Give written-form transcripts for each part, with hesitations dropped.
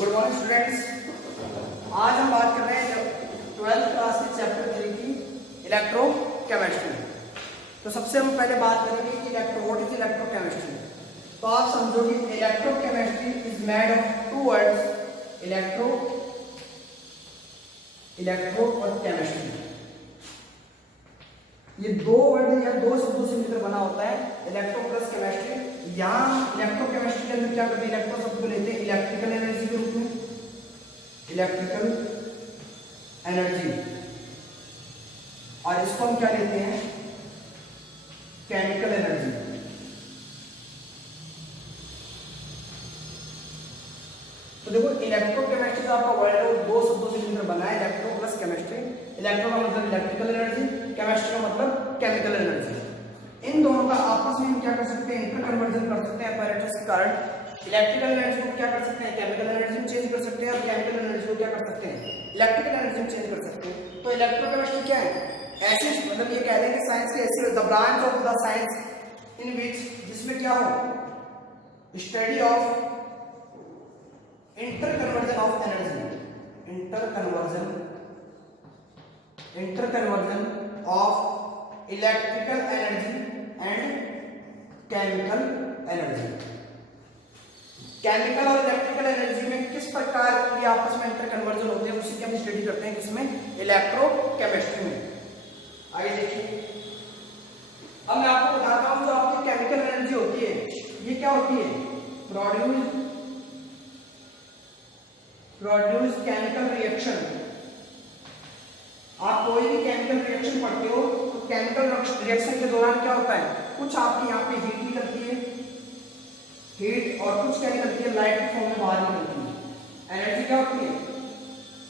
Good morning students. आज हम बात कर रहे हैं 12th क्लास के चैप्टर 3 की इलेक्ट्रोकेमिस्ट्री। तो सबसे हम पहले बात करेंगे कि व्हाट इज इलेक्ट्रोकेमिस्ट्री। तो आप समझोगे electrochemistry is made of two words, electro और केमिस्ट्री। ये दो वर्ड या दो शब्दों से मिलकर बना होता है इलेक्ट्रो प्लस केमिस्ट्री। यहाँ इलेक्ट्रोकेमिस्ट्री के अंदर क्या करते हैं, इलेक्ट्रो शब्द को लेते हैं इलेक्ट्रिकल एनर्जी के रूप में, इलेक्ट्रिकल एनर्जी, और इसको हम क्या लेते हैं, केमिकल एनर्जी। तो देखो इलेक्ट्रोकेमिस्ट्री का आपका वर्ड है दो शब्दों से मिलकर बना है, इलेक्ट्रो प्लस केमिस्ट्री। इलेक्ट्रो का मतलब इलेक्ट्रिकल एनर्जी, केमिस्ट्री का मतलब केमिकल एनर्जी। इन दोनों का आपस में हम क्या कर सकते हैं, इंटर कन्वर्जन कर सकते हैं apparatus के कारण। इलेक्ट्रिकल एनर्जी को क्या कर सकते हैं, केमिकल एनर्जी में चेंज कर सकते हैं, और केमिकल एनर्जी को क्या कर सकते हैं, इलेक्ट्रिकल एनर्जी में चेंज कर सकते हैं। तो इलेक्ट्रोकेमिस्ट्री क्या है, ऐसे मतलब ये कहते हैं कि साइंस की ऐसी the branch of the science in which, जिसमें क्या हो, study of interconversion of energy, interconversion of electrical energy and chemical energy. Chemical और इलेक्ट्रिकल एनर्जी में किस प्रकार की आपस में इंटर कन्वर्जन होते हैं उसी की हम स्टडी करते हैं, किसमें, इलेक्ट्रोकेमिस्ट्री में। आगे देखिए, अब मैं आपको बताता हूं जो आपकी केमिकल एनर्जी होती है ये क्या होती है, प्रोड्यूस केमिकल रिएक्शन। आप कोई भी केमिकल रिएक्शन पढ़ते हो तो केमिकल रिएक्शन के दौरान क्या होता है, कुछ आपकी यहाँ पे हीट निकलती है, हीट, और कुछ क्या निकलती है, लाइट के फॉर्म में बाहर निकलती है। एनर्जी क्या होती है,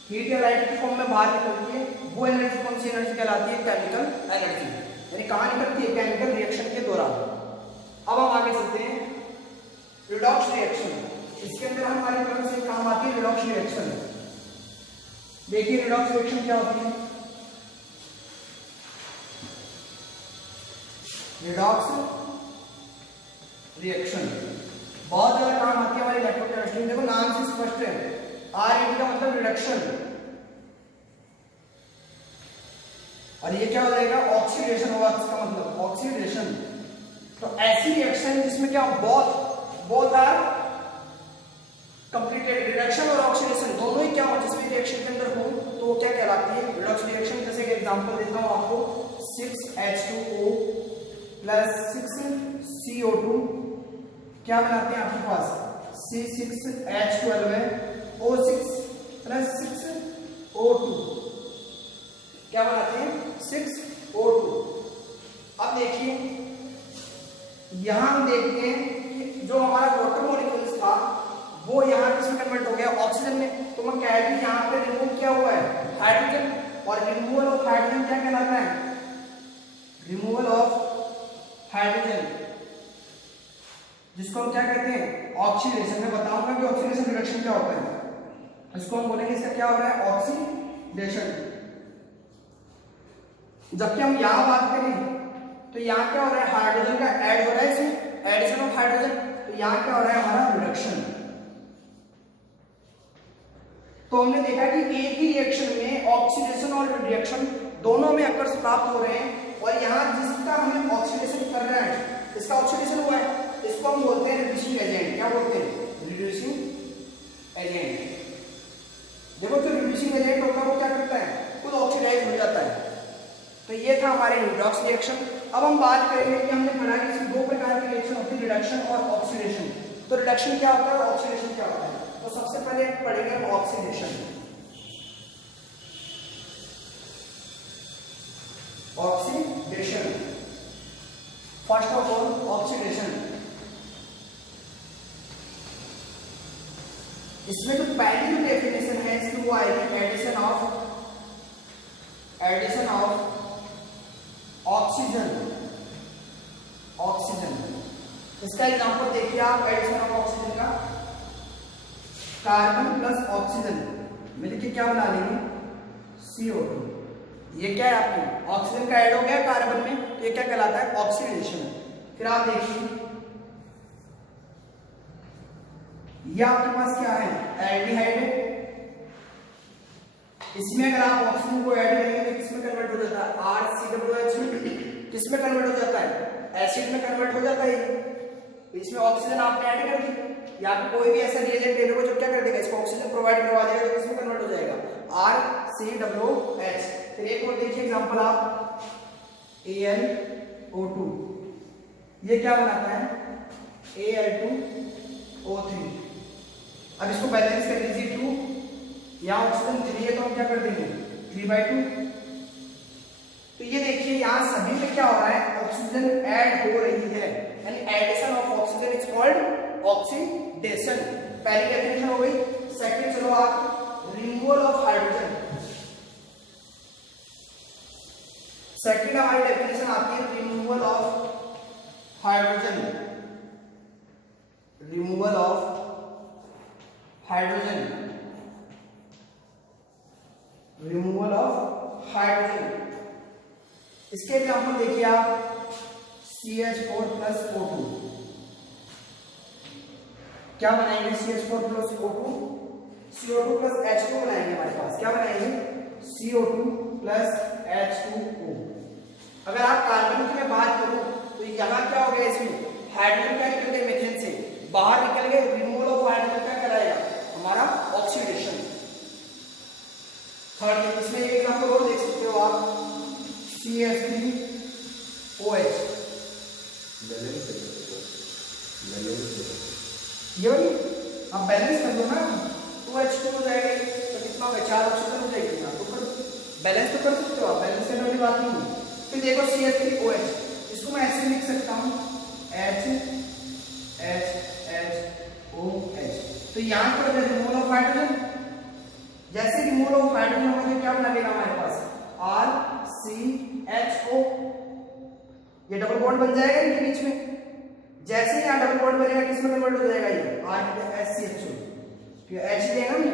हीट या लाइट के फॉर्म में बाहर निकलती है। वो एनर्जी कौन सी एनर्जी कहलाती है, केमिकल एनर्जी। यानी कहाँ निकलती है, केमिकल रिएक्शन के दौरान। अब हम आगे चलते हैं, रिडॉक्स रिएक्शन। इसके अंदर हमारी तरफ से काम आती है रिडॉक्स रिएक्शन। देखिए रिडॉक्स रिएक्शन क्या होती है, रिडॉक्स रिएक्शन बहुत ज्यादा काम आती है हमारी इलेक्ट्रोकेमिस्ट्री में। देखो नाम से स्पष्ट है, RED का मतलब रिडक्शन, और ये क्या हो जाएगा, ऑक्सीडेशन होगा, इसका मतलब ऑक्सीडेशन। तो ऐसी रिएक्शन जिसमें क्या बोथ आर कंप्लीटेड, रिडक्शन और ऑक्सीडेशन दोनों ही क्या हो, जिसमें रिएक्शन के अंदर हो तो वो क्या कहलाती है, रिडॉक्स रिएक्शन। जैसे कि एग्जांपल देता हूं आपको, 6H2O प्लस 6CO2 क्या बनाते हैं आपके पास, C6H12 है, O6 प्लस 6O2 क्या बनाते हैं, 6O2। अब देखिए यहां हम देखते हैं कि जो हमारा वाटर मॉलिक्यूल्स था वो यहाँ किसमें कन्वर्ट हो गया, ऑक्सीजन में। तो मैं कह भी यहाँ पे रिमूव क्या हुआ है, हाइड्रोजन, और रिमूवल ऑफ हाइड्रोजन क्या कहलाता है, रिमूवल ऑफ हाइड्रोजन, जिसको हम क्या कहते हैं, ऑक्सीडेशन। मैं बताऊंगा कि ऑक्सीडेशन रिडक्शन क्या होता है, इसको हम बोलेंगे इसका क्या हो रहा है, ऑक्सीडेशन। जबकि हम यहाँ बात करें तो यहाँ क्या हो रहा है, हाइड्रोजन का ऐड हो रहा है, इसमें एडिशन ऑफ हाइड्रोजन। तो यहाँ क्या हो रहा है, हमारा रिडक्शन। तो हमने देखा कि एक ही रिएक्शन में ऑक्सीडेशन और रिडक्शन दोनों में अकर्स प्राप्त हो रहे हैं, और यहाँ जिसका हमें ऑक्सीडेशन कर रहा है, इसका ऑक्सीडेशन हुआ है, इसको हम बोलते हैं रिड्यूसिंग एजेंट। क्या बोलते हैं, रिड्यूसिंग एजेंट। देखो जो रिड्यूसिंग एजेंट होता है वो क्या करता है, खुद ऑक्सीडाइज हो जाता है। तो ये था हमारे रिडॉक्स रिएक्शन। अब हम बात करेंगे कि हमने पढ़ा कि इसमें दो प्रकार की रिएक्शन होती है, रिडक्शन और ऑक्सीडेशन। तो रिडक्शन क्या होता है और ऑक्सीडेशन क्या होता है, तो सबसे पहले पढ़ेंगे oxidation. Oxidation, first of all oxidation, इसमें जो पहली जो डेफिनेशन है इसमें वो आएगी एडिशन ऑफ ऑक्सीजन। इसका एग्जांपल देखिए आप, एडिशन ऑफ ऑक्सीजन का, कार्बन प्लस ऑक्सीजन मिलके क्या बना लेंगे, CO2। ये क्या है, आपको ऑक्सीजन का ऐड हो गया कार्बन में, तो ये क्या कहलाता है, ऑक्सीडेशन। फिर आप देखिए ये आपके पास क्या है, एल्डिहाइड है। इसमें अगर आप ऑक्सीजन को ऐड करेंगे तो किसमें कन्वर्ट हो जाता है, RCOH में। किसमें कन्वर्ट हो जाता है, एसिड में कन्वर्ट हो जाता है। इसमें ऑक्सीजन आपने ऐड कर दी, या फिर कोई भी ऐसा रिएजेंट ले लो जो क्या कर देगा, इसको ऑक्सीजन प्रोवाइड करवा देगा, तो किसमें कन्वर्ट हो जाएगा, RCOH। फिर एक और देखिए एग्जांपल आप, AlO2, ये क्या बनाता है, Al2O3। अब इसको बैलेंस कर लीजिए 2, यहाँ ऑक्सीजन 3 है तो हम क्या कर देंगे 3/2। तो ये देखिए यहाँ सभी में क्या हो रहा है, ऑक्सीजन ऐड हो रही है, यानी addition of oxygen is called oxidation. पहली डेफिनेशन हो गई। सेकंड चलो आप, रिमूवल ऑफ हाइड्रोजन। सेकंड हमारी डेफिनेशन आती है removal of hydrogen. Removal of hydrogen, removal of hydrogen. इसके एग्जांपल देखिए आप, CH4+O2। क्या बनाएंगे, CH4+O2, CO2+H2 बनाएंगे। हमारे पास क्या बनाएंगे, CO2+H2O। अगर आप कार्बन की मैं बात करूं तो यहाँ क्या हो गया, इसमें हाइड्रोजन क्या निकल गए, मीथेन से बाहर निकल गए। रिमूवल ऑफ हाइड्रोजन क्या कराएगा, हमारा ऑक्सीडेशन। थर्ड, इसमें एक एग्जांपल और देख सकते हो आप, CH3OH। ये वाली आप बैलेंस कर दो ना, 2H2 हो जाएगा, तो कितना हो गया, 4 ऑक्सीजन हो जाएगी ना, तो फिर बैलेंस तो कर सकते हो आप, बैलेंस करने वाली बात नहीं है। फिर देखो CH3OH, इसको मैं ऐसे लिख सकता हूँ HHHOH। तो यहाँ पर अगर रिमूवल ऑफ हाइड्रोजन, जैसे रिमूवल ऑफ हाइड्रोजन होगा तो क्या बनेगा हमारे पास, RCHO। ये डबल बॉन्ड बन जाएगा इनके बीच में। जैसे ही यहाँ डबल बॉन्ड बनेगा किसमें कन्वर्ट हो जाएगा, ये RCHO, फिर H देगा ना,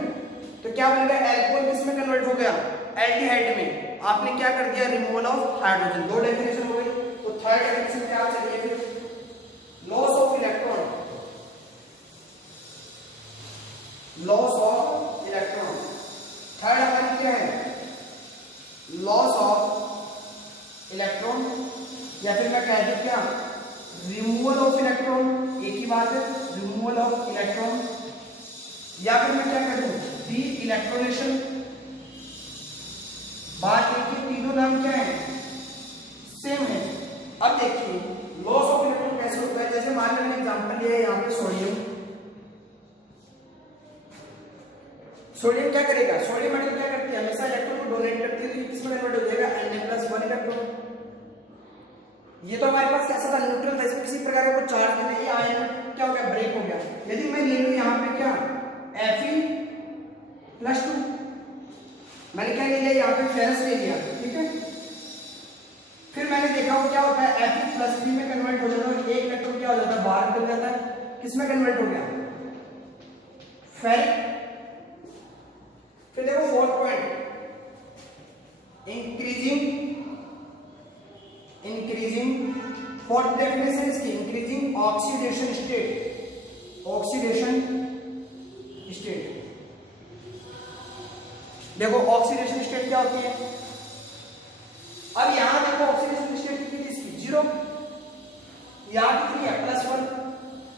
तो क्या बनेगा, एल्कोहल किसमें कन्वर्ट हो गया, एल्डिहाइड में। आपने क्या कर दिया, रिमूवल ऑफ हाइड्रोजन। दो डेफिनेशन हो गई। तो थर्ड डेफिनेशन क्या चलिए फिर, loss of electron. Loss of electron, third हमारी क्या है, लॉस ऑफ इलेक्ट्रॉन, या फिर मैं कह दूं क्या, रिमूवल ऑफ इलेक्ट्रॉन। एक ही बात है, रिमूवल ऑफ इलेक्ट्रॉन, या फिर मैं क्या करूं, डी इलेक्ट्रोनेशन। बात एक ही, तीनों नाम क्या है, सेम है। अब देखिए लॉस ऑफ इलेक्ट्रॉन कैसे होता है। जैसे मान लीजिए एग्जांपल लिया है यहाँ पे सोडियम। सोडियम क्या करेगा, सोडियम मेटल क्या करती है, हमेशा इलेक्ट्रॉन को डोनेट करती है, तो किसमें कन्वर्ट हो जाएगा, Na+1 इलेक्ट्रॉन। ये तो हमारे पास कैसा था, न्यूट्रल था, इसमें किसी प्रकार का कोई चार्ज नहीं है, ये आयन क्या हो गया, ब्रेक हो गया। यदि मैं ले लूं यहाँ पे क्या, Fe+2, मैंने क्या ले लिया, यहाँ पे फेरस ले लिया, ठीक है। फिर मैंने देखा वो क्या होता है, Fe+3 में कन्वर्ट हो जाता है, एक इलेक्ट्रॉन क्या हो जाता है, बाहर निकल जाता है, किसमें कन्वर्ट हो गया, फेरिक। फिर देखो fourth point, increasing fourth definition इसकी, increasing oxidation state. Oxidation state, देखो ऑक्सीडेशन स्टेट क्या होती है। अब यहां देखो ऑक्सीडेशन स्टेट कितनी थी इसकी, 0, यहां कितनी है, +1।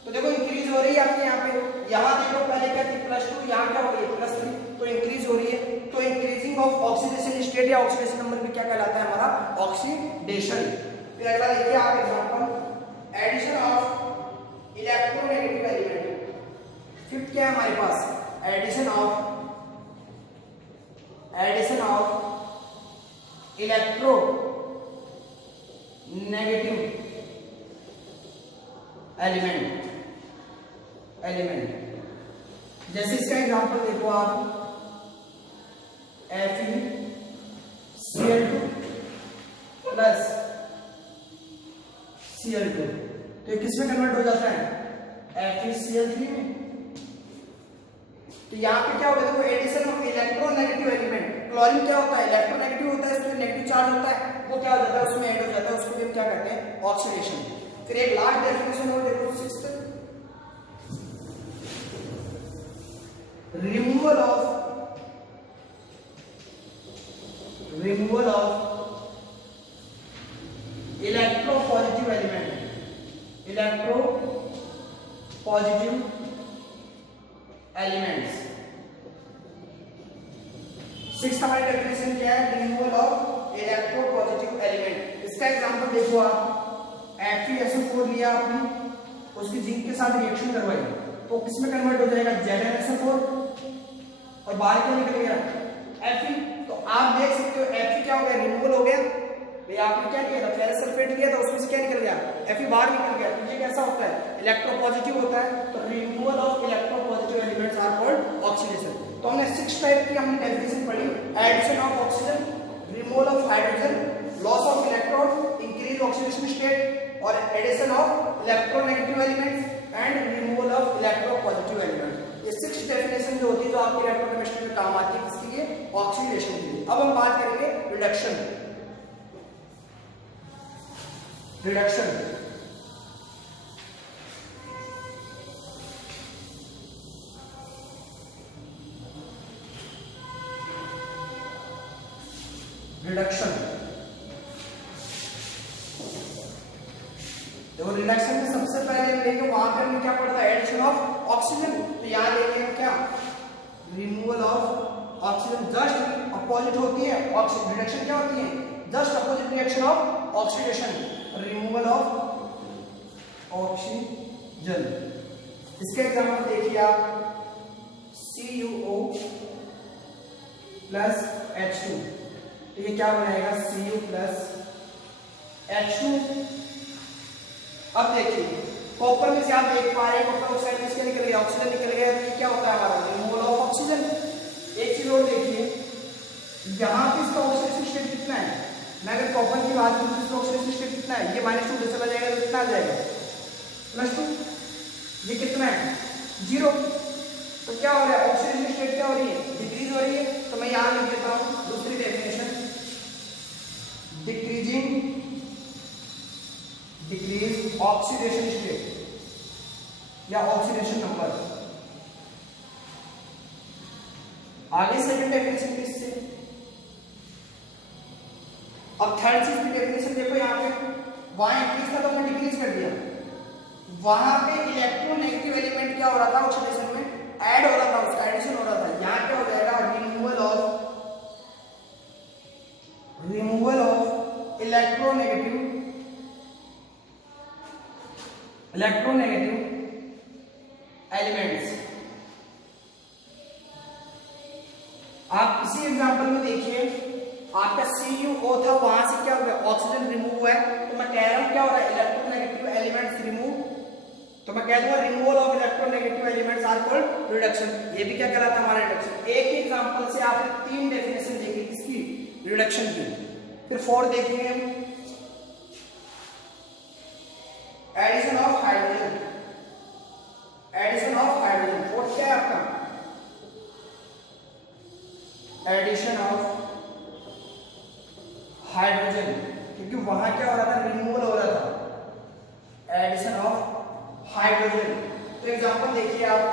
तो देखो इंक्रीज हो रही है आपके यहाँ पे। यहां देखो पहले क्या थी, +2, यहाँ क्या हो गई, +3, तो इंक्रीज हो रही है। तो इंक्रीजिंग ऑफ ऑक्सीडेशन स्टेट या ऑक्सीडेशन नंबर भी क्या कहलाता है, हमारा ऑक्सीडेशन। फिर अगला देखिए आप example, addition of electronegative element. Fifth क्या है हमारे पास, addition of electronegative element. जैसे इसका एग्जांपल देखो आप, FeCl2 प्लस Cl2, तो ये किसमें कन्वर्ट हो जाता है, FeCl3 में। तो यहाँ पे क्या होगा, देखो addition of electronegative element. Chlorine क्या होता है, इलेक्ट्रोनेगेटिव होता है, इसमें नेगेटिव चार्ज होता है, वो क्या हो जाता है, उसमें ऐड हो जाता है, उसको भी हम क्या कहते हैं, ऑक्सीडेशन। फिर एक लास्ट डेफिनेशन और देखो, sixth, removal of electropositive elements. Sixth हमारी डेफिनेशन क्या है? Removal of electropositive element. इसका एग्जांपल देखो आप, Fe-SO4 लिया आपने, उसकी जिंक के साथ रिएक्शन करवाई तो किसमें कन्वर्ट हो जाएगा? ZnSO4 और बाहर क्या निकल गया? Fe। तो आप देख सकते हो Fe क्या हो गया? रिमूवल हो गया। भाई आपने क्या किया था? फेरस सल्फेट लिया था, उसमें से क्या निकल गया? Fe बाहर निकल गया। तो ये कैसा होता है? इलेक्ट्रोपॉजिटिव होता है। तो removal of electropositive elements are called oxidation. तो हमने 6 टाइप की हमने डेफिनेशन पढ़ी। Addition of oxygen, removal of hydrogen, loss of electron, increase oxidation state और addition of electronegative elements and removal of electropositive element. ये 6 डेफिनेशन जो होती है जो आपकी इलेक्ट्रोकेमिस्ट्री में काम आती है, किसके लिए? ऑक्सीडेशन के लिए। अब हम बात करेंगे रिडक्शन। रिडक्शन देखो रिडक्शन में सबसे पहले हम लेंगे, वहां पर हमें क्या पढ़ा था? Addition of oxygen. तो यहां लेंगे हम क्या? Removal of oxygen. Just opposite होती है ऑक्सीजन। रिडक्शन क्या होती है? Just opposite reaction of oxidation. Removal of oxygen. इसके एग्जांपल देखिए आप, CuO प्लस H2। तो ये क्या बनाएगा? Cu plus H2। अब देखिए कॉपर में से आप देख पा रहे हैं कॉपर ऑक्साइड में से निकल गया, ऑक्सीजन निकल गया। तो ये क्या होता है हमारा? Removal of oxygen. एक चीज और देखिए, यहाँ पे इसका ऑक्सीडेशन स्टेट कितना है? मैं अगर कॉपर की बात करूँ तो इसका ऑक्सीडेशन स्टेट कितना है? ये -2 से चला जाएगा तो कितना आ जाएगा? +2। ये कितना है? 0। तो क्या हो रहा है? ऑक्सीडेशन स्टेट क्या हो रही है? डिक्रीज हो रही है। तो मैं यहाँ लिख देता हूँ दूसरी डेफिनेशन, डिक्रीज ऑक्सीडेशन स्टेट या ऑक्सीडेशन नंबर। आगे सेकंड डेफिनेशन किससे? अब थर्ड चीज की डेफिनेशन देखो, यहाँ पे वहां इंक्रीज था तो हमने डिक्रीज कर दिया। वहां पे इलेक्ट्रोनेगेटिव एलिमेंट क्या हो रहा था? ऑक्सीडेशन में ऐड हो रहा था, उसका एडिशन हो रहा था। यहाँ क्या हो जाएगा? Removal of electronegative elements. आप इसी एग्जांपल में देखिए, आपका CuO था, वहां से क्या हो गया? ऑक्सीजन रिमूव हुआ है। तो मैं कह रहा हूं क्या हो रहा है? Electronegative elements remove. तो मैं कह दूंगा removal of electronegative elements are called reduction. ये भी क्या कहलाता है? हमारा रिडक्शन। एक ही एग्जांपल से आपने 3 डेफिनेशन देखी किसकी? रिडक्शन की। फिर 4 देखेंगे हम, एडिशन ऑफ हाइड्रोजन। फोर्थ क्या है आपका? एडिशन ऑफ हाइड्रोजन, क्योंकि वहां क्या हो रहा था? रिमूवल हो रहा था। Addition of hydrogen. तो एग्जांपल देखिए आप,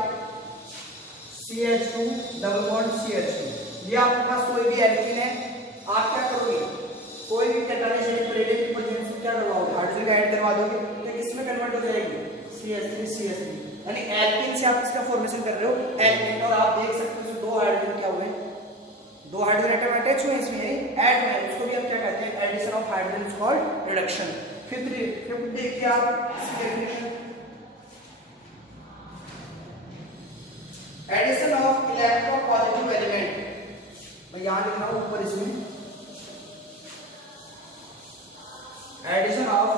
CH2 डबल बॉन्ड CH2। ये आपके पास कोई भी एल्कीन है, आप क्या करोगे? कोई भी कैटालिस्ट रेडियल प्रेजेंस में क्या करवाओगे? हाइड्रोजन ऐड करवा दोगे तो किसमें कन्वर्ट हो जाएगी? CH3 यानी एल्कीन से आप इसका फॉर्मेशन कर रहे हो एल्कीन। और आप देख सकते हो 2 हाइड्रोजन क्या हुए? 2 हाइड्रोजन एटम अटैच हुए इसमें, ऐड है। उसको भी हम क्या कहते हैं? Addition of hydrogen is called reduction. Fifth देखिए आप इसकी definition, addition of electropositive element. मैं यहां लिख रहा हूं ऊपर इसमें, एडिशन ऑफ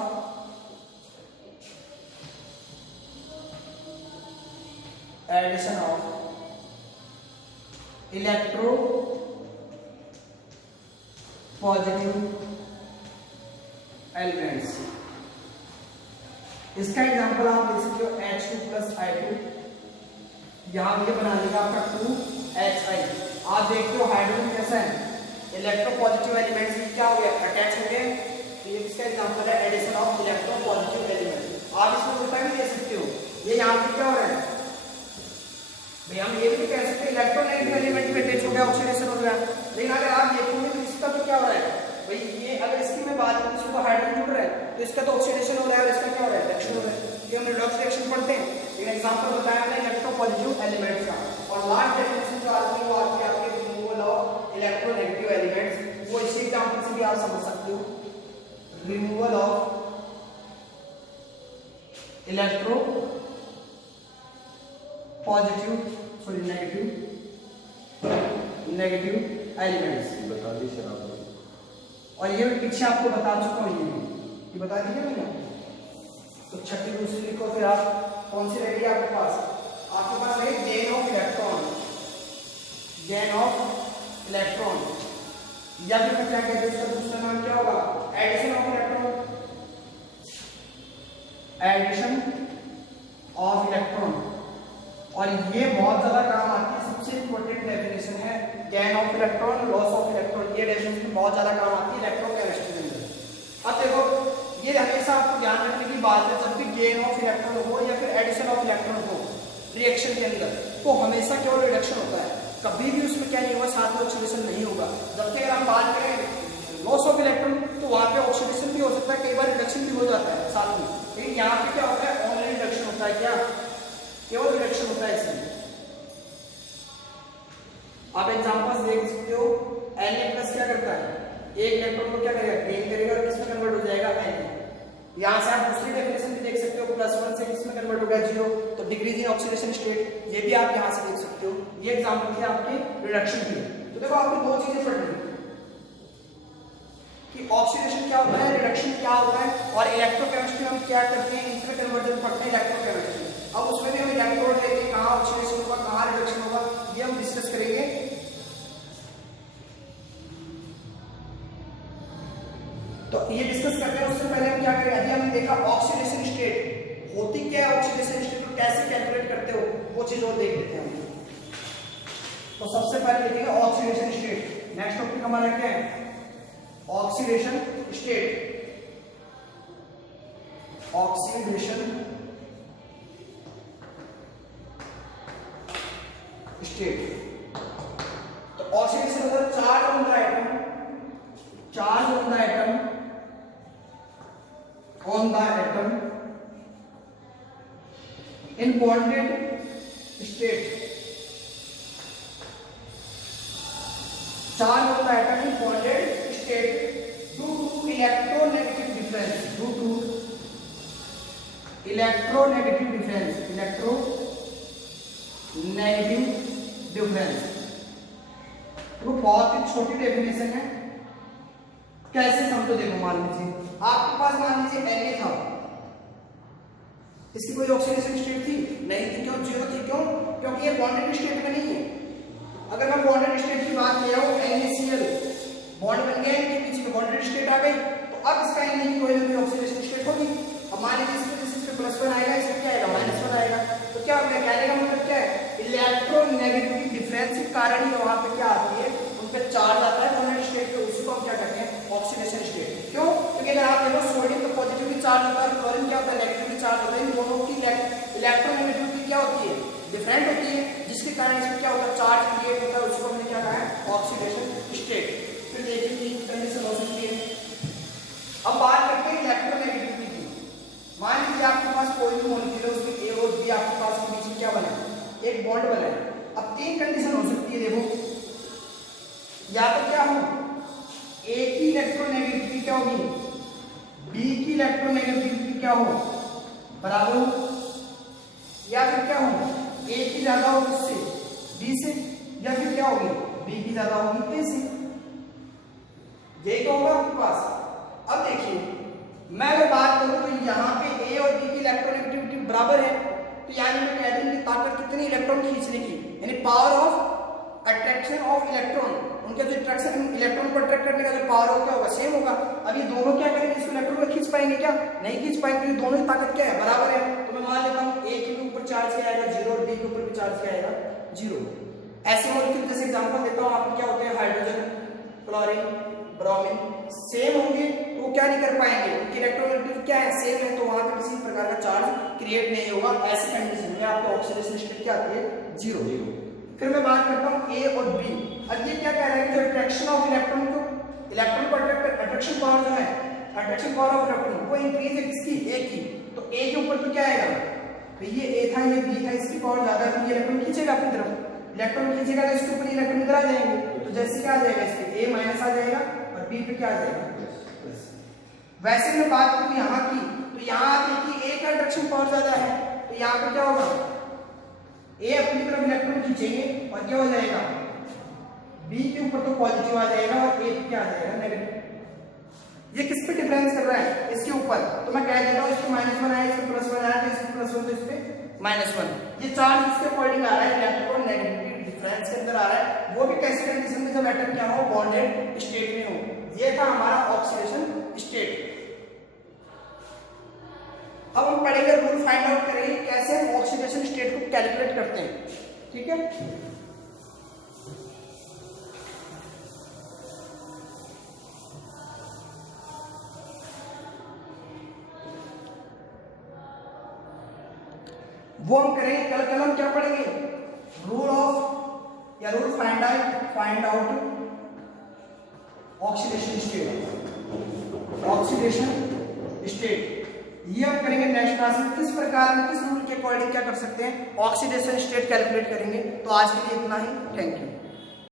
इलेक्ट्रोपॉजिटिव एलिमेंट्स। इसका एग्जांपल आप ले सकते हो H2 प्लस I2। यहां ये बना लेगा आपका 2HI। आप देखते हो हाइड्रोजन कैसा है? इलेक्ट्रोपॉजिटिव एलिमेंट्स में क्या हो गया? अटैच हो गए। तो ये किसका एग्जांपल है? Addition of electropositive element. आप इसमें उल्टा भी दे सकते हो। ये यहां पे क्या हो रहा है? भाई हम ये भी कह सकते हैं इलेक्ट्रोनेगेटिव एलिमेंट में अटैच हो गया, ऑक्सीडेशन हो गया। लेकिन अगर आप देखोगे तो इसका तो क्या हो रहा है भाई, ये अगर इसकी मैं बात करूं, इसके ऊपर हाइड्रोजन जुड़ रहा है तो इसका तो ऑक्सीडेशन हो रहा है और इसका क्या हो रहा है, रिएक्शन हो रहा है। ये हम रिडॉक्स रिएक्शन पढ़ते हैं, एक एग्जांपल बताया हमने इलेक्ट्रोपॉजिटिव एलिमेंट्स का। और लास्ट डेफिनेशन जो आती है वो आती है आपके रिमूवल ऑफ इलेक्ट्रोनेगेटिव एलिमेंट्स। वो इसी एग्जांपल से भी आप समझ सकते हो, removal of electro positive sorry negative elements बता दी सर आप। और ये मैं पीछे आपको बता चुका हूँ, ये बता दीजिए मैंने। तो छठी दूसरी लिखो, फिर आप कौन सी रहेगी आपके पास है gain of electron, gain of electron, या फिर मैं क्या कहते हैं इसका दूसरा नाम क्या होगा, addition of electron, addition of electron. और ये बहुत ज्यादा काम आती है, सबसे इंपॉर्टेंट डेफिनेशन है gain of electron, loss of electron. ये डेफिनेशन बहुत ज्यादा काम आती है इलेक्ट्रोकेमिस्ट्री के अंदर। अब देखो ये हमेशा आपको ध्यान रखने की बात है, जब भी गेन ऑफ इलेक्ट्रॉन हो या फिर एडिशन ऑफ इलेक्ट्रॉन हो रिएक्शन के अंदर, तो हमेशा केवल रिडक्शन होता है, कभी भी उसमें क्या नहीं होगा, साथ में ऑक्सीडेशन नहीं होगा। जबकि अगर हम बात करें लॉस ऑफ इलेक्ट्रॉन तो वहां पे ऑक्सीडेशन भी हो सकता है, कई बार रिडक्शन भी हो जाता है साथ में। लेकिन यहाँ पे क्या होता है, ओनली रिडक्शन होता है, क्या केवल रिडक्शन होता है इसमें। आप एग्जांपल्स देख सकते हो, Na+ क्या करता है, एक इलेक्ट्रॉन को क्या करेगा, गेन करेगा और किसमें कन्वर्ट हो जाएगा, Na। यहां से आप दूसरी डेफिनेशन भी देख सकते हो, +1 से किसमें कन्वर्ट हो गया, 0, तो डिक्रीज इन ऑक्सीडेशन स्टेट, ये भी आप यहां से देख सकते हो। ये एग्जांपल थे आपके रिडक्शन के। तो देखो आपको दो चीजें पढ़नी है कि ऑक्सीडेशन क्या होता है, रिडक्शन क्या होता है, और इलेक्ट्रोकेमिस्ट्री हम क्या करते हैं, इंटर कन्वर्जन पढ़ते हैं इलेक्ट्रोकेमिस्ट्री। अब उसमें भी हम इलेक्ट्रोड लेके कहां ऑक्सीडेशन होगा, कहां रिडक्शन होगा, ये हम डिस्कस करेंगे। तो ये डिस्कस करते हैं, उससे पहले हम क्या करें, अभी हमने देखा ऑक्सीडेशन स्टेट होती क्या है, ऑक्सीडेशन स्टेट को कैसे कैलकुलेट करते हो, वो चीज और देख लेते हैं। तो सबसे पहले देखिएगा ऑक्सीडेशन स्टेट। नेक्स्ट टॉपिक हमारा क्या है, ऑक्सीडेशन स्टेट। ऑक्सीडेशन स्टेट, तो ऑक्सीडेशन मतलब charge on the atom, charge on the atom, on the atom in bonded state, charge on the atom in bonded state due to electronegative difference, due to electronegative difference, electronegative difference. वो बहुत ही छोटी definition है, कैसे समझो, देखो मान लीजिए आपके पास मान लीजिए Na था, इसकी कोई ऑक्सीडेशन स्टेट थी नहीं थी, क्यों, 0 थी, क्यों, क्योंकि ये बॉन्डेड स्टेट में नहीं है। अगर मैं बॉन्डेड स्टेट की बात किया हूं, NaCl बॉन्ड बन गया, इनके बीच में बॉन्डेड स्टेट आ गई, तो अब इसका Na की कोई ना कोई ऑक्सीडेशन स्टेट होगी। अब मान लीजिए इसमें +1 आएगा, इसमें क्या आएगा, -1 आएगा, तो क्या होगा, कहने का मतलब क्या है, इलेक्ट्रोनेगेटिव डिफरेंस के कारण ही वहां पे क्या आती है, उन पे चार्ज आता है बॉन्डेड स्टेट पे, उसी को हम क्या कहते हैं, ऑक्सीडेशन स्टेट। क्यों, क्योंकि अगर आप देखो सोडियम तो पॉजिटिवली चार्ज होता है, क्लोरीन क्या होता है, नेगेटिवली चार्ज होता है, इन दोनों की इलेक्ट्रोनेगेटिविटी क्या होती है, डिफरेंट होती है, जिसके कारण इसमें क्या होता है, चार्ज क्रिएट होता है, उसको हमने क्या कहा है, ऑक्सीडेशन स्टेट। फिर देखिए कंडीशन हो सकती है। अब बात करते हैं इलेक्ट्रोनेगेटिविटी की। मान लीजिए आपके पास कोई भी मॉलिक्यूल है, उसमें A और B आपके पास के बीच में क्या बना है, एक बॉन्ड बना है। अब 3 कंडीशन हो सकती है, देखो, या तो क्या हो, A की इलेक्ट्रोनेगेटिविटी क्या होगी, B की इलेक्ट्रोनेगेटिविटी क्या हो, बराबर हो, या फिर क्या हो, A की ज्यादा होगी उससे, B से, या फिर क्या होगी, B की ज्यादा होगी A से। यही तो होगा आपके पास। अब देखिए मैं अगर बात करूं तो यहाँ पे A और B की इलेक्ट्रोनेगेटिविटी बराबर है, तो यानी मैं कह दूं कि ताकत कितनी इलेक्ट्रॉन खींचने की, यानी power of attraction of electron, उनका जो अट्रैक्शन इलेक्ट्रॉन को अट्रैक्ट करने का जो पावर होगा क्या होगा, सेम होगा। अब ये दोनों क्या करेंगे, इस इलेक्ट्रॉन को खींच पाएंगे क्या, नहीं खींच पाएंगे, क्योंकि दोनों की ताकत क्या है, बराबर है। तो मैं मान लेता हूं A के ऊपर चार्ज क्या आएगा 0 और B के ऊपर भी चार्ज क्या आएगा 0। ऐसे मॉलिक्यूल जैसे एग्जांपल देता हूं आपको, क्या होते हैं, हाइड्रोजन, क्लोरीन, ब्रोमीन, सेम होंगे तो वो क्या नहीं कर पाएंगे, उनकी इलेक्ट्रोनेगेटिविटी क्या है, सेम है, तो वहां पे किसी प्रकार का चार्ज क्रिएट नहीं होगा। ऐसी कंडीशन में आपको ऑक्सीडेशन स्टेट क्या आती है, 0। फिर मैं बात करता हूँ ए और बी। अब ये क्या कह रहा है कि जो अट्रैक्शन ऑफ इलेक्ट्रॉन को अट्रैक्शन पावर जो है, अट्रैक्शन पावर ऑफ इलेक्ट्रॉन वो इंक्रीज है किसकी, ए की। तो ए के ऊपर तो क्या आएगा, तो ये ए था ये बी था, इसकी पावर ज्यादा है तो ये इलेक्ट्रॉन खींचेगा अपनी तरफ, इलेक्ट्रॉन खींचेगा तो इसके ऊपर इलेक्ट्रॉन इधर आ जाएंगे, तो जैसे क्या आ जाएगा इस पे ए माइनस आ जाएगा और बी पे क्या आ जाएगा प्लस। वैसे मैं बात करूं यहाँ की, तो यहाँ देखिए ए का अट्रैक्शन पावर ज्यादा है, तो यहाँ पे क्या होगा, ए अपनी तरफ इलेक्ट्रॉन खींचेंगे और क्या हो जाएगा, बी के ऊपर तो पॉजिटिव आ जाएगा और ए पे क्या आ जाएगा नेगेटिव। ये किस पे डिफरेंस कर रहा है, इसके ऊपर। तो मैं कह देता हूँ इसमें -1 आया, इसमें +1 आया, तो इसमें +1 तो इसमें -1। ये चार्ज इसके अकॉर्डिंग आ रहा है, इलेक्ट्रॉन नेगेटिविटी डिफरेंस के अंदर आ रहा है, वो भी कैसी कंडीशन में, जब एटम क्या हो, बॉन्डेड स्टेट में हो। ये था हमारा ऑक्सीडेशन स्टेट। अब हम पढ़ेंगे रूल फाइंड आउट करेंगे कैसे हम ऑक्सीडेशन स्टेट को कैलकुलेट करते हैं, ठीक है। वो हम करेंगे कल हम क्या पढ़ेंगे, रूल ऑफ या rule find out oxidation state, oxidation state. ये हम करेंगे नेक्स्ट क्लास में, किस प्रकार में किस रूल के अकॉर्डिंग क्या कर सकते हैं ऑक्सीडेशन स्टेट कैलकुलेट करेंगे। तो आज के लिए इतना ही, थैंक यू।